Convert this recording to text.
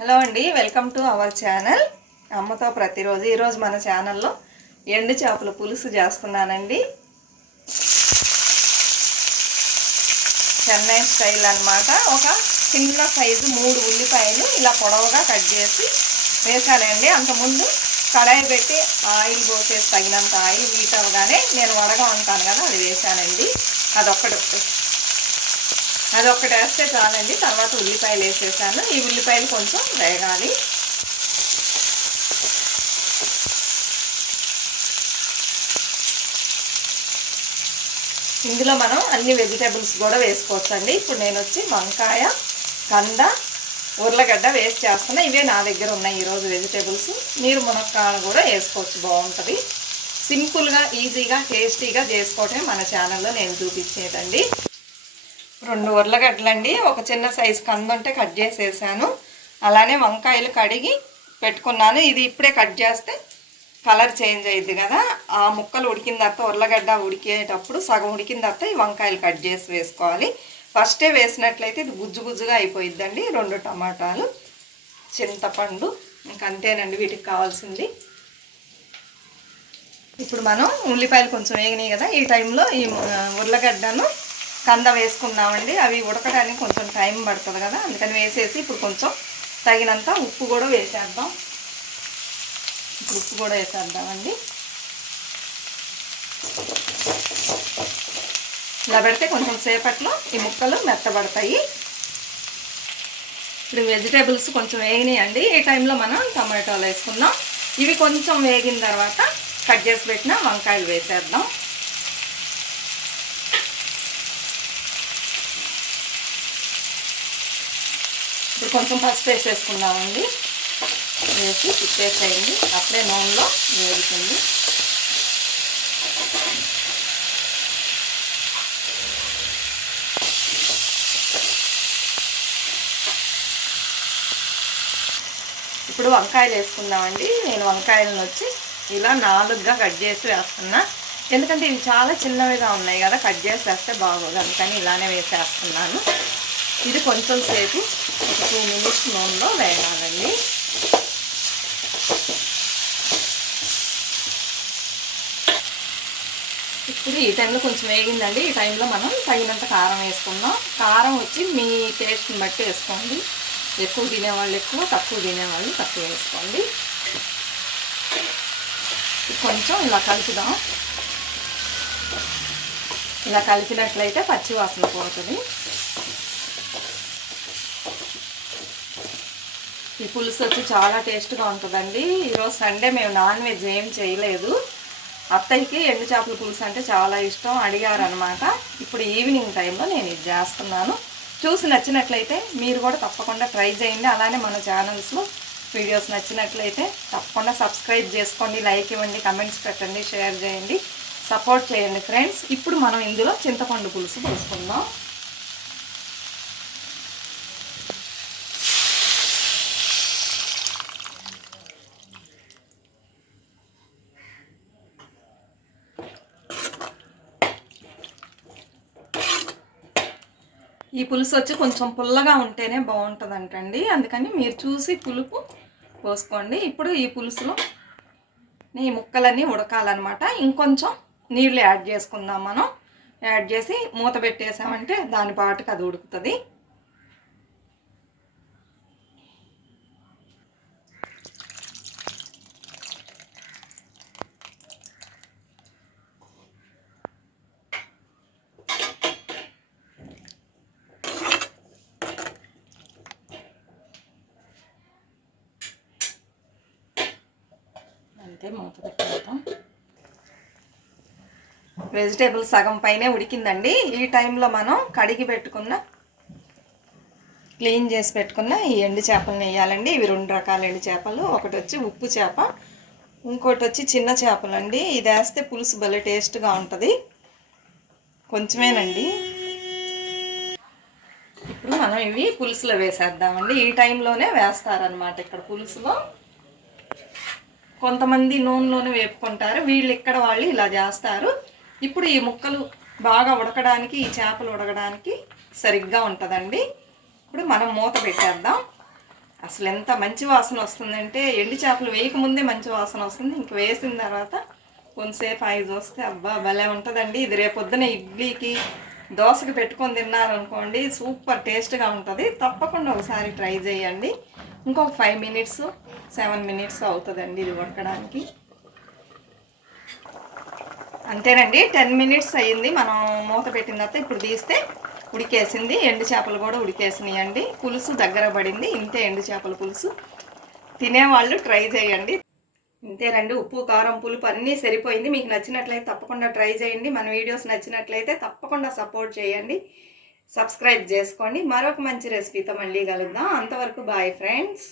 Hello అండి, welcome to our channel అమ్మతో ప్రతిరోజు. ఈరోజు మన ఛానల్లో ఎండు చేపల పులుసు చేస్తున్నానండి. చెన్నై స్టైల్ అన్నమాట. ఒక చిన్న సైజు 3 ఉల్లిపాయలు ఇలా పొడవుగా కట్ చేసి వేసానండి. అంతకుముందు కడాయి పెట్టి ఆయిల్ పోసేసి తగినంత ఆయిల్ హీట్ అవ్వగానే నేను వడగా ఉంటాను కదా, అది వేసానండి. అదొక్కటి వేస్తే చాలండి. తర్వాత ఉల్లిపాయలు వేసేసాను. ఈ ఉల్లిపాయలు కొంచెం వేగాలి. ఇందులో మనం అన్ని వెజిటేబుల్స్ కూడా వేసుకోవచ్చండి. ఇప్పుడు నేను వచ్చి వంకాయ, కంద, ఉర్లగడ్డ వేసి చేస్తున్నా. ఇవే నా దగ్గర ఉన్నాయి ఈరోజు వెజిటేబుల్స్. మీరు మునక్కాయ కూడా వేసుకోవచ్చు, బాగుంటుంది. సింపుల్గా, ఈజీగా, టేస్టీగా చేసుకోవటమే మన ఛానల్లో నేను చూపించేదండి. 2 ఉర్లగడ్డలండి, ఒక చిన్న సైజు కంద ఉంటే కట్ చేసేసాను. అలానే వంకాయలు కడిగి పెట్టుకున్నాను. ఇది ఇప్పుడే కట్ చేస్తే కలర్ చేంజ్ అయ్యిద్ది కదా. ఆ ముక్కలు ఉడికిన తర్వాత, ఉర్లగడ్డ ఉడికేటప్పుడు సగం ఉడికిన తర్వాత ఈ వంకాయలు కట్ చేసి వేసుకోవాలి. ఫస్టే వేసినట్లయితే ఇది గుజ్జు గుజ్జుగా అయిపోయిద్దండి. 2 టమాటాలు, చింతపండు, ఇంకంతేనండి వీటికి కావాల్సింది. ఇప్పుడు మనం ఉల్లిపాయలు కొంచెం వేగినాయి కదా, ఈ టైంలో ఈ ఉర్లగడ్డను కంద వేసుకుందామండి. అవి ఉడకడానికి కొంచెం టైం పడుతుంది కదా, అందుకని వేసేసి ఇప్పుడు కొంచెం తగినంత ఉప్పు కూడా వేసేద్దాం. ఇప్పుడు ఉప్పు కూడా వేసేద్దామండి. ఇలా పెడితే కొంచెం సేపట్లో ఈ ముక్కలు మెత్తబడతాయి. ఇప్పుడు వెజిటేబుల్స్ కొంచెం వేగినాయండి. ఈ టైంలో మనం టమాటాలు వేసుకుందాం. ఇవి కొంచెం వేగిన తర్వాత కట్ చేసి పెట్టిన వంకాయలు వేసేద్దాం. ఇప్పుడు కొంచెం పసుపు వేసేసుకుందామండి. వేసి తిప్పేసేయండి, అప్పుడే నూనెలో వేగుతుంది. ఇప్పుడు వంకాయలు వేసుకుందామండి. నేను వంకాయలను వచ్చి ఇలా 4గా కట్ చేసి వేస్తున్నా. ఎందుకంటే ఇవి చాలా చిన్నవిగా ఉన్నాయి కదా, కట్ చేసి వేస్తే బాగోదు, అందుకని ఇలానే వేసేస్తున్నాను. ఇది కొంచెం సేపు ఒక 2 మినిట్స్ నూనెలో వేయాలండి. ఇప్పుడు ఈ టైంలో కొంచెం వేగిందండి. ఈ టైంలో మనం తగినంత కారం వేసుకుందాం. కారం వచ్చి మీ టేస్ట్ని బట్టి వేసుకోండి. ఎక్కువ తినేవాళ్ళు ఎక్కువ, తక్కువ తినేవాళ్ళు తక్కువ వేసుకోండి. కొంచెం ఇలా కలుపుదాం. ఇలా కలిపినట్లయితే పచ్చి వాసన పోతుంది. ఈ పులుసు వచ్చి చాలా టేస్ట్గా ఉంటుందండి. ఈరోజు సండే మేము నాన్ వెజ్ ఏం చేయలేదు. అత్తయ్యకి ఎండు చేపల పులుసు అంటే చాలా ఇష్టం, అడిగారనమాట. ఇప్పుడు ఈవినింగ్ టైంలో నేను ఇది చేస్తున్నాను. చూసి నచ్చినట్లయితే మీరు కూడా తప్పకుండా ట్రై చేయండి. అలానే మన ఛానల్స్లో వీడియోస్ నచ్చినట్లయితే తప్పకుండా సబ్స్క్రైబ్ చేసుకోండి, లైక్ ఇవ్వండి, కమెంట్స్ పెట్టండి, షేర్ చేయండి, సపోర్ట్ చేయండి ఫ్రెండ్స్. ఇప్పుడు మనం ఇందులో చింతపండు పులుసు పోసుకుందాం. ఈ పులుసు వచ్చి కొంచెం పుల్లగా ఉంటేనే బాగుంటుందంటండి, అందుకని మీరు చూసి పులుపు పోసుకోండి. ఇప్పుడు ఈ పులుసులో ఈ ముక్కలన్నీ ఉడకాలన్నమాట. ఇంకొంచెం నీళ్ళు యాడ్ చేసుకుందాం. మనం యాడ్ చేసి మూత పెట్టేసామంటే దాని పాటుకు అది ఉడుకుతుంది. అంతే, మూత పెట్టేద్దాం. వెజిటేబుల్ సగం పైనే ఉడికిందండి. ఈ టైంలో మనం కడిగి పెట్టుకున్న, క్లీన్ చేసి పెట్టుకున్న ఈ ఎండు చేపలను వేయాలండి. ఇవి 2 రకాల ఎండు చేపలు. ఒకటి వచ్చి ఉప్పు చేప, ఇంకోటి వచ్చి చిన్న చేపలండి. ఇది వేస్తే పులుసు భలే టేస్ట్గా ఉంటుంది. కొంచెమేనండి. ఇప్పుడు మనం ఇవి పులుసులో వేసేద్దామండి. ఈ టైంలోనే వేస్తారనమాట ఇక్కడ పులుసులో. కొంతమంది నూనెలోనే వేపుకుంటారు, వాళ్ళు ఇలా చేస్తారు. ఇప్పుడు ఈ ముక్కలు బాగా ఉడకడానికి, ఈ చేపలు ఉడకడానికి సరిగ్గా ఉంటుందండి. ఇప్పుడు మనం మూత పెట్టేద్దాం. అసలు ఎంత మంచి వాసన వస్తుందంటే ఎండు చేపలు వేయకముందే మంచి వాసన వస్తుంది. ఇంక వేసిన తర్వాత కొంతసేపు అవి చూస్తే అబ్బా భలే ఉంటుందండి. ఇది రేపొద్దున ఇడ్లీకి దోశకి పెట్టుకొని తిన్నారనుకోండి సూపర్ టేస్ట్గా ఉంటుంది. తప్పకుండా ఒకసారి ట్రై చేయండి. ఇంకొక 5 మినిట్స్ 7 మినిట్స్ అవుతుందండి ఇది ఉడకడానికి. అంతేనండి, 10 మినిట్స్ అయ్యింది మనం మూత పెట్టిన తర్వాత. ఇప్పుడు తీస్తే ఉడికేసింది. ఎండు చేపలు కూడా ఉడికేసినాయండి. పులుసు దగ్గర పడింది. ఇంతే ఎండు చేపల పులుసు. తినేవాళ్ళు ట్రై చేయండి. ఇంతేనండి, ఉప్పు కారం పులుపు అన్నీ సరిపోయింది. మీకు నచ్చినట్లయితే తప్పకుండా ట్రై చేయండి. మన వీడియోస్ నచ్చినట్లయితే తప్పకుండా సపోర్ట్ చేయండి, సబ్స్క్రైబ్ చేసుకోండి. మరొక మంచి రెసిపీతో మళ్ళీ కలుద్దాం. అంతవరకు బాయ్ ఫ్రెండ్స్.